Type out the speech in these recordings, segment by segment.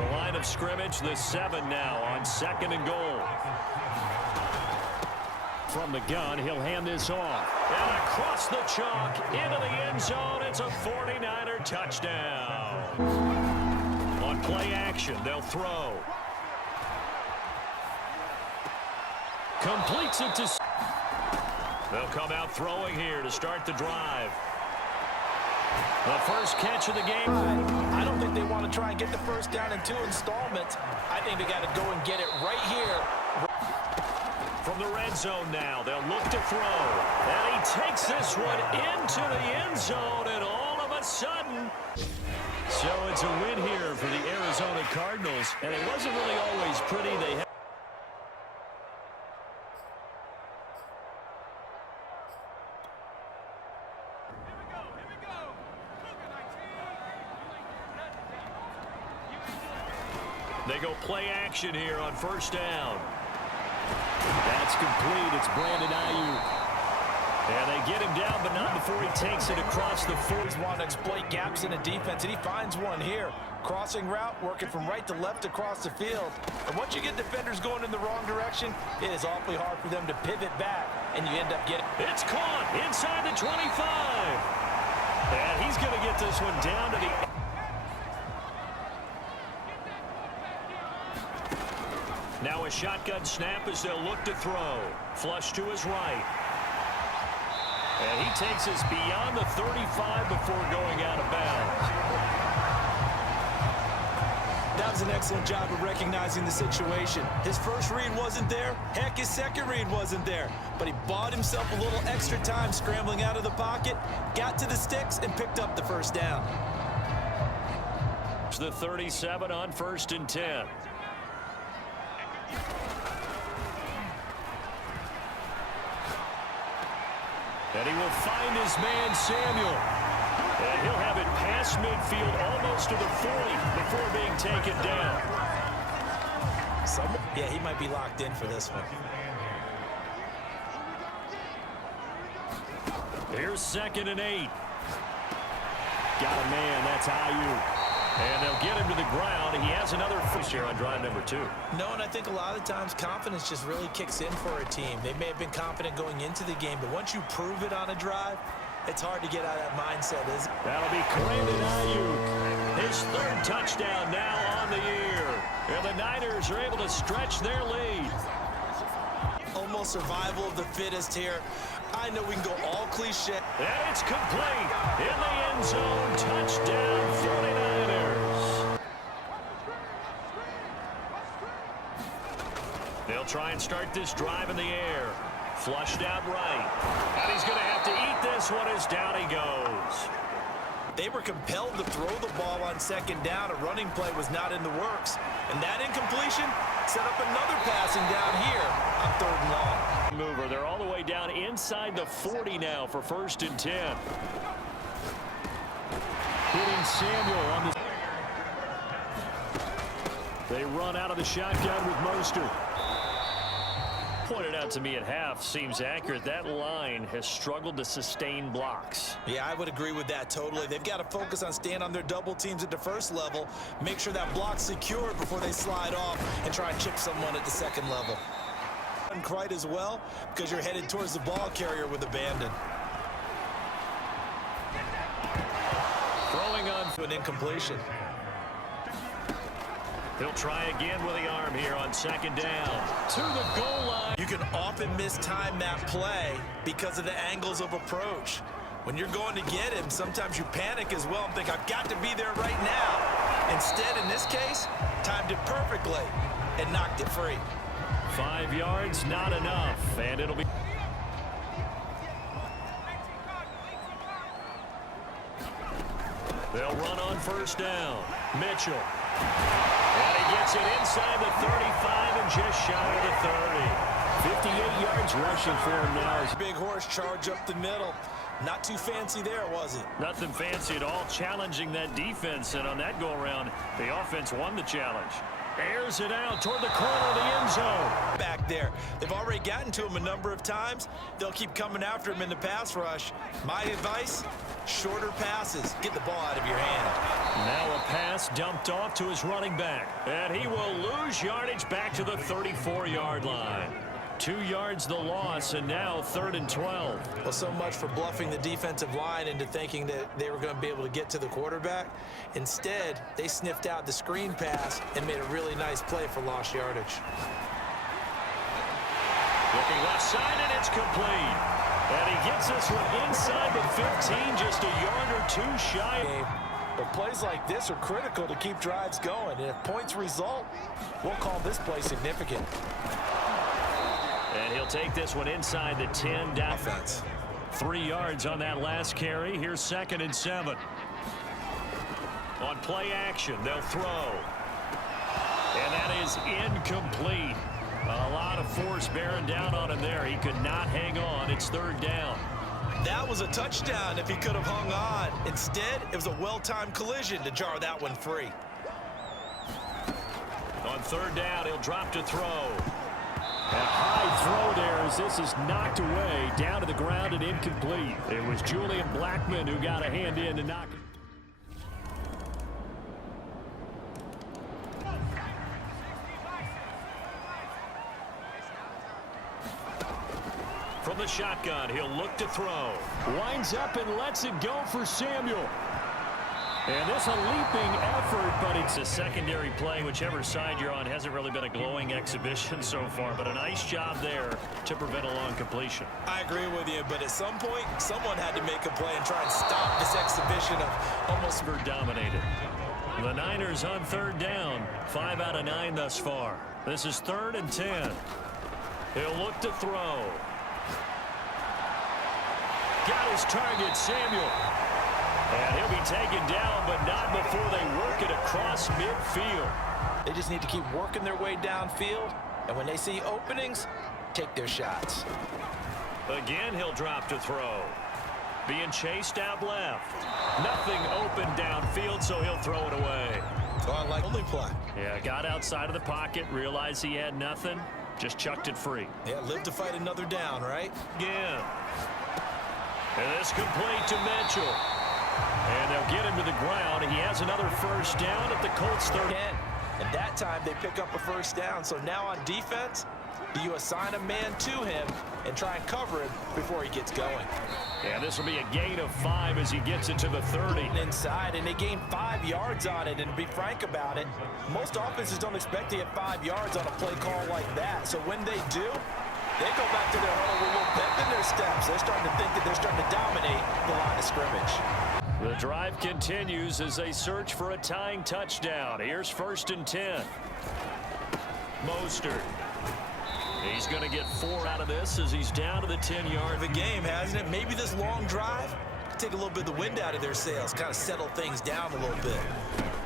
The line of scrimmage, the 7 now on 2nd and goal. From the gun, he'll hand this off. And across the chalk, into the end zone. It's a 49er touchdown. On play action, they'll throw. Completes it to... They'll come out throwing here to start the drive. The first catch of the game. I don't think they want to try and get the first down in 2 installments. I think they got to go and get it right here. From the red zone now, they'll look to throw. And he takes this one into the end zone, and all of a sudden... So it's a win here for the Arizona Cardinals, and it wasn't really always pretty. They had... They go play action here on first down. That's complete. It's Brandon Ayuk. And they get him down, but not before he takes it across the 40. He's wanting to exploit gaps in the defense, and he finds one here. Crossing route, working from right to left across the field. And once you get defenders going in the wrong direction, it is awfully hard for them to pivot back, and you end up getting... It's caught inside the 25. And he's going to get this one down to the... Now a shotgun snap as they'll look to throw. Flush to his right. And he takes us beyond the 35 before going out of bounds. That was an excellent job of recognizing the situation. His first read wasn't there. Heck, his second read wasn't there. But he bought himself a little extra time scrambling out of the pocket, got to the sticks, and picked up the first down. The 37 on 1st and 10. And he will find his man, Samuel. And he'll have it past midfield almost to the 40 before being taken down. Yeah, he might be locked in for this one. Here's 2nd and 8. Got a man, that's Ayuk. And they'll get him to the ground. He has another first here on drive number 2. No, and I think a lot of times confidence just really kicks in for a team. They may have been confident going into the game, but once you prove it on a drive, it's hard to get out of that mindset, isn't it? That'll be Brandon Ayuk. His 3rd touchdown now on the year. And the Niners are able to stretch their lead. Almost survival of the fittest here. I know we can go all cliche. And it's complete. In the end zone. Touchdown 49ers. They'll try and start this drive in the air. Flushed out right. And he's going to have to eat this one as down he goes. They were compelled to throw the ball on 2nd down. A running play was not in the works. And that incompletion set up another passing down here on 3rd and long. Mover. They're all the way down inside the 40 now for 1st and 10. Hitting Samuel on the... They run out of the shotgun with Mostert. Pointed out to me at half, seems accurate. That line has struggled to sustain blocks. Yeah, I would agree with that totally. They've got to focus on staying on their double teams at the 1st level, make sure that block's secured before they slide off and try and chip someone at the 2nd level. Not quite as well because you're headed towards the ball carrier with abandon. Throwing on to an incompletion. He'll try again with the arm here on 2nd down. To the goal line. You can often mistime that play because of the angles of approach. When you're going to get him, sometimes you panic as well and think, I've got to be there right now. Instead, in this case, timed it perfectly and knocked it free. 5 yards, not enough, and it'll be... They'll run on 1st down. Mitchell. And he gets it inside the 35 and just shy of the 30. 58 yards rushing for him now. Big horse charge up the middle. Not too fancy there, was it? Nothing fancy at all, challenging that defense, and on that go-around, the offense won the challenge. Airs it out toward the corner of the end zone. Back there. They've already gotten to him a number of times. They'll keep coming after him in the pass rush. My advice, shorter passes. Get the ball out of your hand. Now a pass pass dumped off to his running back. And he will lose yardage back to the 34-yard line. 2 yards the loss, and now 3rd and 12. Well, so much for bluffing the defensive line into thinking that they were going to be able to get to the quarterback. Instead, they sniffed out the screen pass and made a really nice play for lost yardage. Looking left side, and it's complete. And he gets this one inside the 15, just a yard or two shy. But plays like this are critical to keep drives going. And if points result, we'll call this play significant. And he'll take this one inside the 10 down. Offense. 3 yards on that last carry. Here's 2nd and 7. On play action, they'll throw. And that is incomplete. A lot of force bearing down on him there. He could not hang on. It's 3rd down. That was a touchdown if he could have hung on. Instead, it was a well-timed collision to jar that one free. On 3rd down, he'll drop to throw. A high throw there as this is knocked away, down to the ground and incomplete. It was Julian Blackman who got a hand in to knock it. From the shotgun, he'll look to throw. Winds up and lets it go for Samuel. And this a leaping effort, but it's a secondary play. Whichever side you're on, hasn't really been a glowing exhibition so far, but a nice job there to prevent a long completion. I agree with you, but at some point, someone had to make a play and try and stop this exhibition of almost dominated. The Niners on 3rd down, 5 out of 9 thus far. This is 3rd and 10. He'll look to throw. Got his target, Samuel. And he'll be taken down, but not before they work it across midfield. They just need to keep working their way downfield, and when they see openings, take their shots. Again, he'll drop to throw. Being chased out left. Nothing open downfield, so he'll throw it away. Oh, I like only play. Yeah, got outside of the pocket, realized he had nothing, just chucked it free. Yeah, live to fight another down, right? Yeah. And this complete to Mitchell. And they'll get him to the ground. He has another 1st down at the Colts 30. And that time they pick up a 1st down. So now on defense, you assign a man to him and try and cover him before he gets going. And this will be a gain of 5 as he gets it to the 30. Inside, and they gain 5 yards on it. And to be frank about it, most offenses don't expect to get 5 yards on a play call like that. So when they do, they go back to their huddle with a little pep in their steps. They're starting to think that they're starting to dominate the line of scrimmage. The drive continues as they search for a tying touchdown. Here's 1st and 10. Mostert. He's going to get 4 out of this as he's down to the 10-yard. The game, hasn't it? Maybe this long drive take a little bit of the wind out of their sails, kind of settle things down a little bit.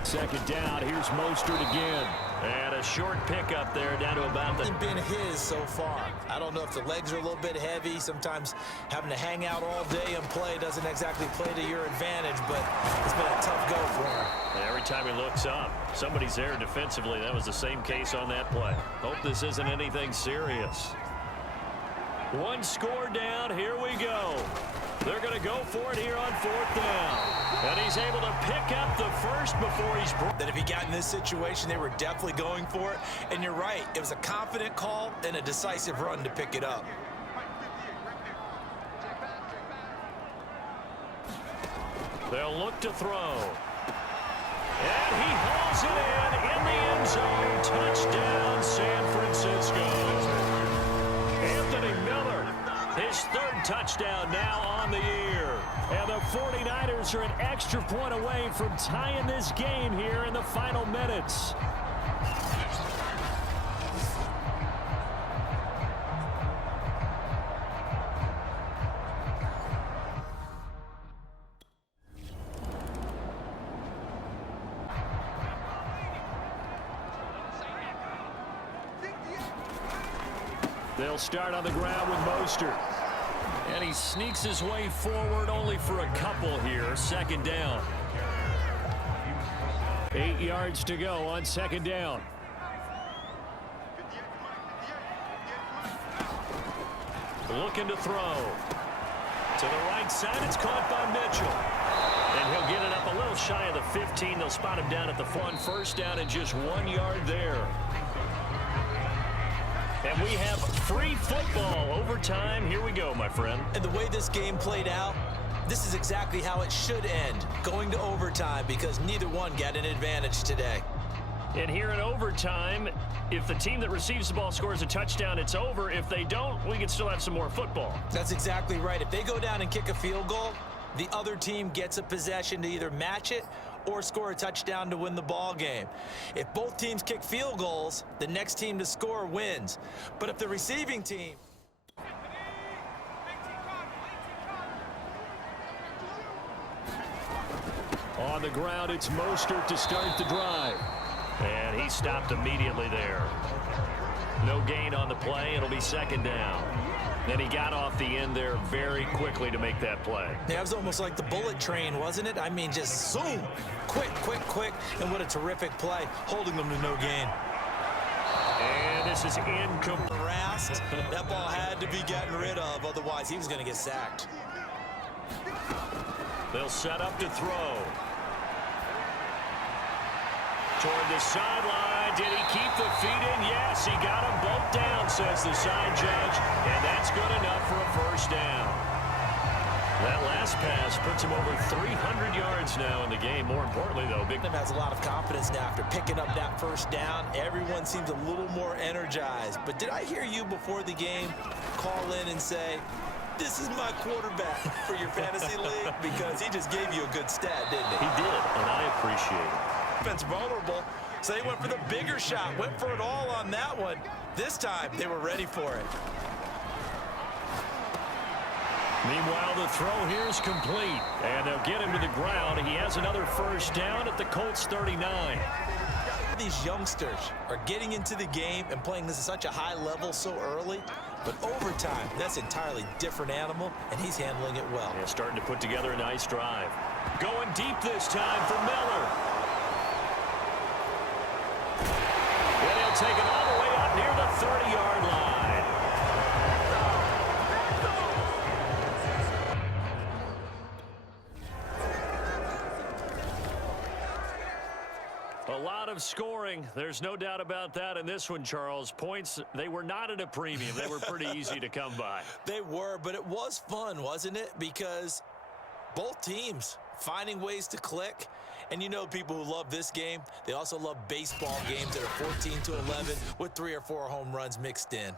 2nd down, here's Mostert again. And a short pickup there down to about the... It's been his so far. I don't know if the legs are a little bit heavy. Sometimes having to hang out all day and play doesn't exactly play to your advantage, but it's been a tough go for him. Every time he looks up, somebody's there defensively. That was the same case on that play. Hope this isn't anything serious. 1 score down. Here we go. They're going to go for it here on 4th down. And he's able to pick up the 1st before he's brought. That if he got in this situation, they were definitely going for it. And you're right. It was a confident call and a decisive run to pick it up. They'll look to throw. And he hauls it in the end zone. Touchdown, San Francisco. Anthony Miller, his 3rd touchdown now on the year. And the 49ers are an extra point away from tying this game here in the final minutes. They'll start on the ground with Mostert. And he sneaks his way forward only for a couple here. 2nd down. 8 yards to go on 2nd down. Looking to throw. To the right side, it's caught by Mitchell. And he'll get it up a little shy of the 15. They'll spot him down at the front. First down and just 1 yard there. And we have free football. Overtime. Here we go, my friend. And the way this game played out, this is exactly how it should end, going to overtime, because neither one got an advantage today. And here in overtime, if the team that receives the ball scores a touchdown, it's over. If they don't, we can still have some more football. That's exactly right. If they go down and kick a field goal, the other team gets a possession to either match it or score a touchdown to win the ball game. If both teams kick field goals, the next team to score wins. But if the receiving team... On the ground, it's Mostert to start the drive. And he stopped immediately there. No gain on the play. It'll be second down. Then he got off the end there very quickly to make that play. Yeah, it was almost like the bullet train, wasn't it? I mean, just zoom. Quick, quick, quick. And what a terrific play, holding them to no gain. And this is incomplete. Harassed. That ball had to be gotten rid of. Otherwise, he was going to get sacked. They'll set up to throw. Toward the sideline. Did he keep the feet in? Yes, he got them both down, says the side judge. And that's good enough for a first down. That last pass puts him over 300 yards now in the game. More importantly, though, Big Ben has a lot of confidence now after picking up that first down. Everyone seems a little more energized. But did I hear you before the game call in and say, this is my quarterback for your fantasy league? Because he just gave you a good stat, didn't he? He did, and I appreciate it. Defense vulnerable, so they went for the bigger shot, went for it all on that one. This time, they were ready for it. Meanwhile, the throw here is complete, and they'll get him to the ground. He has another first down at the Colts 39. These youngsters are getting into the game and playing this at such a high level so early, but overtime, that's an entirely different animal, and he's handling it well. Yeah, starting to put together a nice drive. Going deep this time for Miller. And he'll take it all the way up near the 30-yard line. A lot of scoring. There's no doubt about that in this one, Charles. Points, they were not at a premium. They were pretty easy to come by. They were, but it was fun, wasn't it? Because both teams finding ways to click. And you know people who love this game, they also love baseball games that are 14-11 with 3 or 4 home runs mixed in.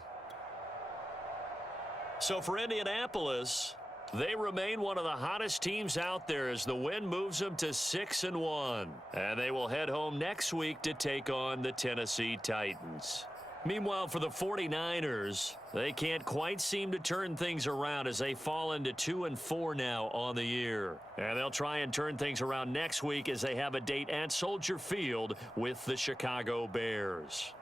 So for Indianapolis, they remain one of the hottest teams out there as the win moves them to 6-1. And they will head home next week to take on the Tennessee Titans. Meanwhile, for the 49ers, they can't quite seem to turn things around as they fall into 2-4 now on the year. And they'll try and turn things around next week as they have a date at Soldier Field with the Chicago Bears.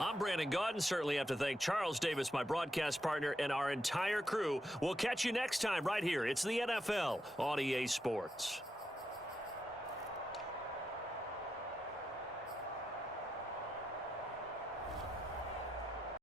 I'm Brandon Gaudin. Certainly have to thank Charles Davis, my broadcast partner, and our entire crew. We'll catch you next time right here. It's the NFL on EA Sports.